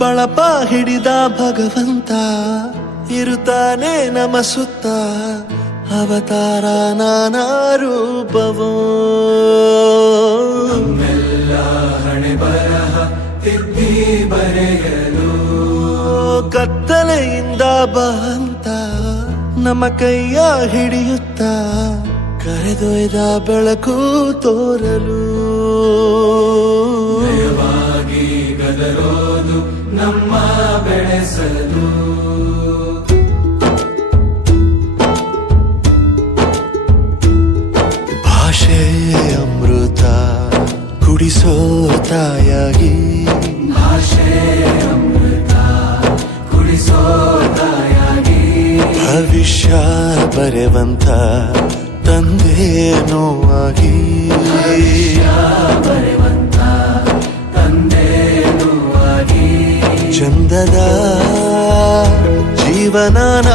ಬಳಪ ಹಿಡಿದ ಭಗವಂತ ಇರುತ್ತಾನೆ ನಮ ಸುತ್ತ ಅವತಾರ ನಾನಾ ರೂಪವೋ ನಮ್ಮೆಲ್ಲ ಹಣೆ ಬರಹ ತಿದ್ದಿ ಬರೆಯಲು ಕತ್ತಲೆಯಿಂದ ಬಂತ ನಮ್ಮ ಕೈಯ ಹಿಡಿಯುತ್ತ ಕರೆದೊಯ್ದ ಬೆಳಕು ತೋರಲು ಭಯವಾಗಿ ಗದರೋದು ನಮ್ಮ ಬೆಳೆಸಲು ಭಾಷೆ ಅಮೃತ ಕುಡಿಸೋ ತಾಯಾಗಿ ಭಾಷೆ ಅಮೃತ ಕುಡಿಸೋ ತಾಯಾಗಿ ಭವಿಷ್ಯ ಬರೆವಂತ ತಂದೇನೋ ಆಗಿ ಬರೆವಂತ ತಂದೇನೂ ಆಗಿ ಚಂದದ ಜೀವನನ